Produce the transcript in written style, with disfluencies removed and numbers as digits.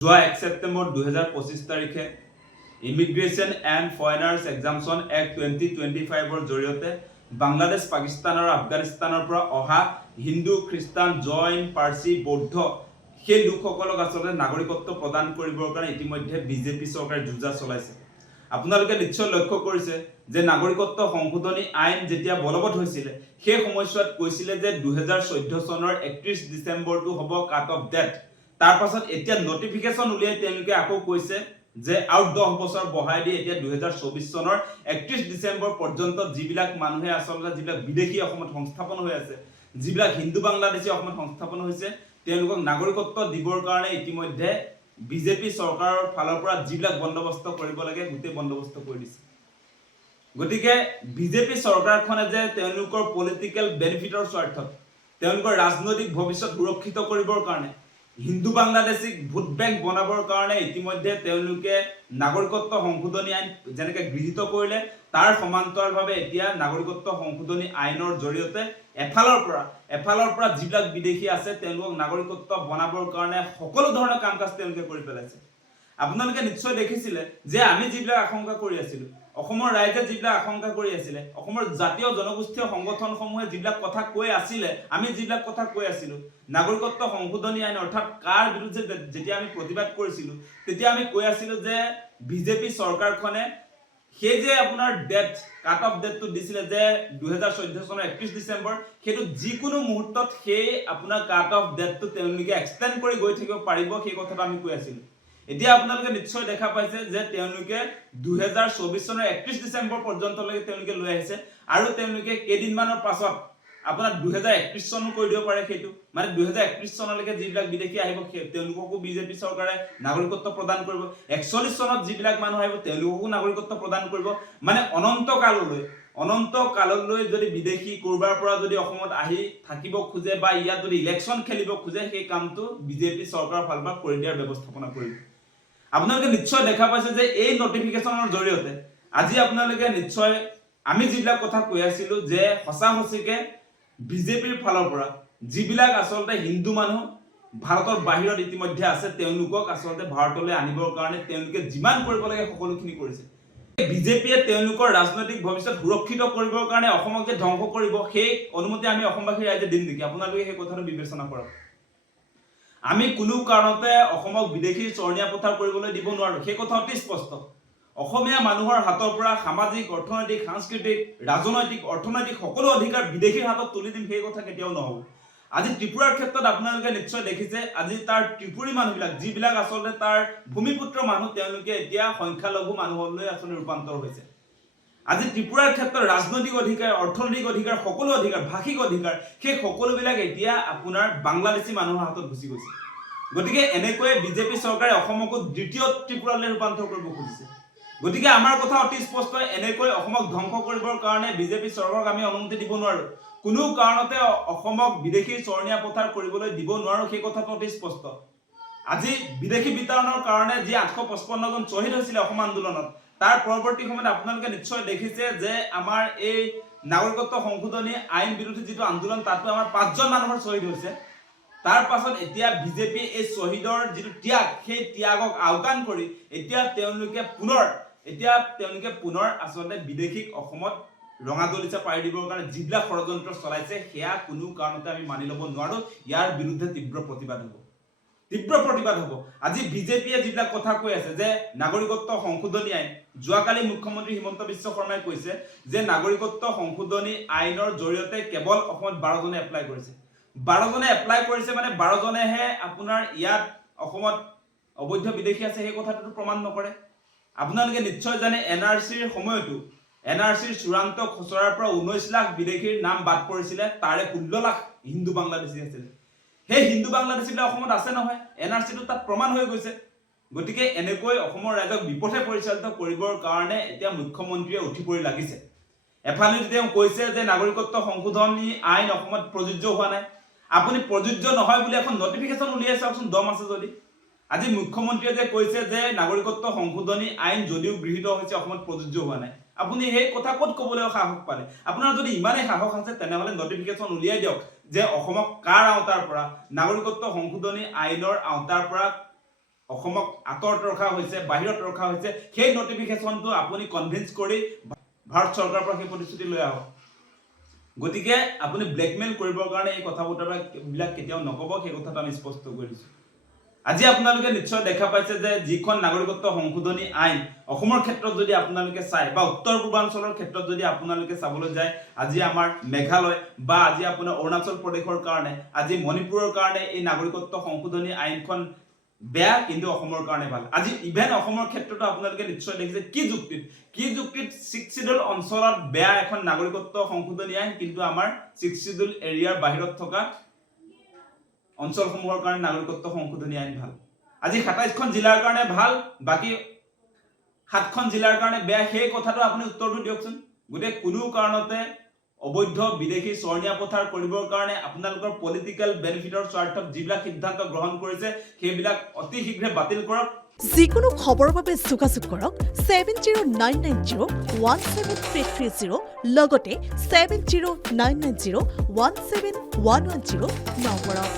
যোৱা 1 ছেপ্টেম্বৰ 2025 তাৰিখে immigration and foreigners এক্সামশ্যন act 2025ৰ জৰিয়তে বাংলাদেশ, পাকিস্তান আৰু আফগানিস্তানৰ পৰা অহা হিন্দু, খ্ৰীষ্টান, জৈন, পাৰ্চী, বৌদ্ধ সেই লোকসকলক আচলতে নাগৰিকত্ব প্ৰদান কৰিবৰ কাৰণে ইতিমধ্যে বিজেপি চৰকাৰে যোজা চলাইছে। আপোনালোকে নিশ্চয় লক্ষ্য কৰিছে যে নাগৰিকত্ব সংশোধনী আইন যেতিয়া বলবৎ হৈছিল সেই সময়ছোৱাত কৈছিলে যে 2014 চনৰ 31 ডিচেম্বৰটো হ'ব কাট অফ ডেট। তাৰ পাছত এতিয়া নটিফিকেশন উলিয়াই তেওঁলোকে আকৌ কৈছে যে আৰু 10 বছৰ বঢ়াই দি এতিয়া 2024 চনৰ 31 ডিচেম্বৰ পৰ্যন্ত যিবিলাক মানুহে আচলতে যিবিলাক বিদেশী অসমত সংস্থাপন হৈ আছে, যিবিলাক হিন্দু বাংলাদেশী অসমত সংস্থাপন হৈছে, তেওঁলোকক নাগৰিকত্ব দিবৰ কাৰণে ইতিমধ্যে বিজেপি চৰকাৰৰ ফালৰ পৰা যিবিলাক বন্দোবস্ত কৰিব লাগে গোটেই বন্দোবস্ত কৰি দিছে। গতিকে বিজেপি চৰকাৰখনে যে তেওঁলোকৰ পলিটিক্যাল বেনিফিটৰ স্বাৰ্থত তেওঁলোকৰ ৰাজনৈতিক ভৱিষ্যত সুৰক্ষিত কৰিবৰ কাৰণে হিন্দু বাংলাদেশীক ভোট বেংক বনাবৰ কাৰণে ইতিমধ্যে তেওঁলোকে নাগৰিকত্ব সংশোধনী আইন যেনেকৈ গৃহীত কৰিলে তাৰ সমান্তৰালভাৱে এতিয়া নাগৰিকত্ব সংশোধনী আইনৰ জৰিয়তে এফালৰ পৰা যিবিলাক বিদেশী আছে তেওঁলোকক নাগৰিকত্ব বনাবৰ কাৰণে সকলো ধৰণৰ কাম কাজ তেওঁলোকে কৰি পেলাইছে। আপোনালোকে নিশ্চয় দেখিছিলে যে আমি যিবিলাক আশংকা কৰি আছিলো, অসমৰ ৰাইজে যিবিলাক আশংকা কৰি আছিলে, অসমৰ জাতীয় জনগোষ্ঠীয় সংগঠনসমূহে যিবিলাক কথা কৈ আছিলে, আমি যিবিলাক কথা কৈ আছিলো, নাগৰিকত্ব সংশোধনী আইন অৰ্থাৎ কাৰ বিৰুদ্ধে যেতিয়া আমি প্ৰতিবাদ কৰিছিলো তেতিয়া আমি কৈ আছিলো যে বিজেপি চৰকাৰখনে সেই যে আপোনাৰ ডেট কাট অফ ডেটটো দিছিলে যে 2014 চনৰ 31 ডিচেম্বৰ, সেইটো যিকোনো মুহূৰ্তত সেই আপোনাৰ কাট অফ ডেটটো তেওঁলোকে এক্সটেণ্ড কৰি গৈ থাকিব পাৰিব, সেই কথাটো আমি কৈ আছিলো। এতিয়া আপোনালোকে নিশ্চয় দেখা পাইছে যে তেওঁলোকে 2024 চনৰ 31 ডিচেম্বৰ পৰ্যন্তলৈকে তেওঁলোকে লৈ আহিছে আৰু তেওঁলোকে কেইদিনমানৰ পাছত আপোনাৰ 2031 চনো কৰি দিব পাৰে। সেইটো মানে 2031 চনলৈকে যিবিলাক বিদেশী আহিব তেওঁলোককো বিজেপি চৰকাৰে নাগৰিকত্ব প্ৰদান কৰিব, 41 চনত যিবিলাক মানুহ আহিব তেওঁলোককো নাগৰিকত্ব প্ৰদান কৰিব। মানে অনন্ত কাললৈ যদি বিদেশী কৰবাৰ পৰা যদি অসমত আহি থাকিব খোজে বা ইয়াত যদি ইলেকশ্যন খেলিব খোজে সেই কামটো বিজেপি চৰকাৰৰ ফালৰ পৰা কৰি দিয়াৰ ব্যৱস্থাপনা কৰিব। আপোনালোকে নিশ্চয় দেখা পাইছে যে এই নটিফিকেশনৰ জৰিয়তে আজি আপোনালোকে নিশ্চয় আমি যিবিলাক কথা কৈ আছিলো যে সঁচাসঁচিকে বিজেপিৰ ফালৰ পৰা যিবিলাক আচলতে হিন্দু মানুহ ভাৰতৰ বাহিৰত ইতিমধ্যে আছে তেওঁলোকক আচলতে ভাৰতলৈ আনিবৰ কাৰণে তেওঁলোকে যিমান কৰিব লাগে সকলোখিনি কৰিছে। বিজেপিয়ে তেওঁলোকৰ ৰাজনৈতিক ভৱিষ্যত সুৰক্ষিত কৰিবৰ কাৰণে অসমক যে ধ্বংস কৰিব সেই অনুমতি আমি অসমবাসী ৰাইজে দিম নেকি? আপোনালোকে সেই কথাটো বিবেচনা কৰক। আমি কোনো কাৰণতে অসমক বিদেশী চৰণীয়া পথাৰ কৰিবলৈ দিব নোৱাৰো, সেই কথা অতি স্পষ্ট। অসমীয়া মানুহৰ হাতৰ পৰা সামাজিক, অৰ্থনৈতিক, সাংস্কৃতিক, ৰাজনৈতিক, অৰ্থনৈতিক সকলো অধিকাৰ বিদেশীৰ হাতত তুলি দিম, সেই কথা কেতিয়াও নহব। আজি ত্ৰিপুৰাৰ ক্ষেত্ৰত আপোনালোকে নিশ্চয় দেখিছে আজি তাৰ ত্ৰিপুৰী মানুহবিলাক যিবিলাক আচলতে তাৰ ভূমিপুত্ৰ মানুহ তেওঁলোকে এতিয়া সংখ্যালঘু মানুহলৈ আচলতে ৰূপান্তৰ হৈছে। আজি ত্ৰিপুৰাৰ ক্ষেত্ৰত ৰাজনৈতিক অধিকাৰ, অৰ্থনৈতিক অধিকাৰ, সকলো অধিকাৰ, ভাষিক অধিকাৰ সেই সকলোবিলাক এতিয়া আপোনাৰ বাংলাদেশী মানুহৰ হাতত গুচি গৈছে। গতিকে এনেকৈ বিজেপি চৰকাৰে অসমকো দ্বিতীয় ত্ৰিপুৰালৈ ৰূপান্তৰ কৰিব খুজিছে। গতিকে আমাৰ কথা অতি স্পষ্ট, এনেকৈ অসমক ধ্বংস কৰিবৰ কাৰণে বিজেপি চৰকাৰক আমি অনুমতি দিব নোৱাৰো। কোনো কাৰণতে অসমক বিদেশী চৰণীয়া পথাৰ কৰিবলৈ দিব নোৱাৰো, সেই কথাটো অতি স্পষ্ট। আজি বিদেশী বিতৰণৰ কাৰণে যি 855 জন শ্বহীদ হৈছিল অসম আন্দোলনত, তাৰ পৰৱৰ্তী সময়ত আপোনালোকে নিশ্চয় দেখিছে যে আমাৰ এই নাগৰিকত্ব সংশোধনী আইন বিৰোধী যিটো আন্দোলন তাতো আমাৰ 5 জন মানুহৰ শ্বহীদ হৈছে। তাৰ পাছত এতিয়া বিজেপি এই শ্বহীদৰ যিটো ত্যাগ সেই ত্যাগক আওকাণ কৰি এতিয়া তেওঁলোকে পুনৰ আচলতে বিদেশীক অসমত ৰঙা দলিচা পাৰি দিবৰ কাৰণে যিবিলাক ষড়যন্ত্ৰ চলাইছে সেয়া কোনো কাৰণতে আমি মানি ল'ব নোৱাৰো। ইয়াৰ বিৰুদ্ধে তীব্ৰ প্ৰতিবাদ হ'ব। আজি বিজেপিয়ে যিবিলাক কথা কৈ আছে যে নাগৰিকত্ব সংশোধনী আইন, যোৱাকালি মুখ্যমন্ত্ৰী হিমন্ত বিশ্ব শৰ্মাই কৈছে যে নাগৰিকত্ব সংশোধনী আইনৰ জৰিয়তে কেৱল অসমত 12 জনে এপ্লাই কৰিছে। 12 জনে এপ্লাই কৰিছে মানে 12 জনেহে আপোনাৰ ইয়াত অসমত অবৈধ বিদেশী আছে, সেই কথাটো প্ৰমাণ নকৰে। আপোনালোকে নিশ্চয় জানে NRCৰ সময়তো NRCৰ চূড়ান্ত খচৰাৰ পৰা 19 লাখ বিদেশীৰ নাম বাদ পৰিছিলে, তাৰে 16 লাখ হিন্দু বাংলাদেশী আছিল। সেই হিন্দু বাংলাদেশীবিলাক অসমত আছে নহয়, NRCটো তাত প্ৰমাণ হৈ গৈছে। গতিকে এনেকৈ অসমৰ ৰাইজক বিপথে পৰিচালিত কৰিবৰ কাৰণে এতিয়া মুখ্যমন্ত্ৰীয়ে উঠি পৰি লাগিছে। এফালে তেওঁ কৈছে যে নাগৰিকত্ব সংশোধনী আইন অসমত প্ৰযোজ্য হোৱা নাই। আপুনি প্ৰযোজ্য নহয় বুলি এখন নটিফিকেশন উলিয়াই চাওকচোন, দম আছে যদি। আজি মুখ্যমন্ত্ৰীয়ে যে কৈছে যে নাগৰিকত্ব সংশোধনী আইন যদিও গৃহীত হৈছে অসমত প্ৰযোজ্য হোৱা নাই, আপুনি সেই কথা ক'ত ক'বলৈ সাহস পালে? আপোনাৰ যদি ইমানেই সাহস আছে তেনেহলে নটিফিকেশন উলিয়াই দিয়ক যে অসমক কাৰ আওতাৰ পৰা নাগৰিকত্ব সংশোধনী আইনৰ আওতাৰ পৰা অসমক আঁতৰত ৰখা হৈছে, বাহিৰত ৰখা হৈছে, সেই নটিফিকেশ্যনটো আপুনি কনভিন্স কৰি ভাৰত চৰকাৰৰ পৰা সেই প্ৰতিশ্ৰুতি লৈ আহক। গতিকে আপুনি ব্লেকমেইল কৰিবৰ কাৰণে এই কথা বতৰাবিলাক কেতিয়াও নক'ব, সেই কথাটো আমি স্পষ্ট কৰি দিছোঁ। আজি আপোনালোকে নিশ্চয় দেখা পাইছে যে যিখন নাগৰিকত্ব সংশোধনী আইন অসমৰ ক্ষেত্ৰত যদি আপোনালোকে চায় বা উত্তৰ পূৰ্বাঞ্চলৰ ক্ষেত্ৰত যদি আপোনালোকে চাবলৈ যায়, আজি আমাৰ মেঘালয় বা আজি আপোনাৰ অৰুণাচল প্ৰদেশৰ কাৰণে, আজি মণিপুৰৰ কাৰণে এই নাগৰিকত্ব সংশোধনী আইনখন বেয়া, কিন্তু অসমৰ কাৰণে ভাল। আজি ইভেন অসমৰ ক্ষেত্ৰতো আপোনালোকে নিশ্চয় দেখিছে কি যুক্তিত 6 শিডুল অঞ্চলত বেয়া এখন নাগৰিকত্ব সংশোধনী আইন, কিন্তু আমাৰ 6 শিডুল এৰিয়াৰ বাহিৰত থকা অঞ্চলসমূহৰ কাৰণে নাগৰিকত্ব সংশোধনী আইন ভাল। আজি 27খন জিলাৰ কাৰণে ভাল, বাকী 7খন জিলাৰ কাৰণে বেয়া, সেই কথাটো আপুনি উত্তৰটো দিয়কচোন। গতিকে কোনো কাৰণতে অবৈধ বিদেশী চৰণীয়া পথাৰ কৰিবৰ কাৰণে আপোনালোকৰ পলিটিকেল বেনিফিটৰ স্বাৰ্থত যিবিলাক সিদ্ধান্ত গ্ৰহণ কৰিছে সেইবিলাক অতি শীঘ্ৰে বাতিল কৰক। যিকোনো খবৰৰ বাবে যোগাযোগ কৰক 7099017330 লগতে 7099017110 নম্বৰত।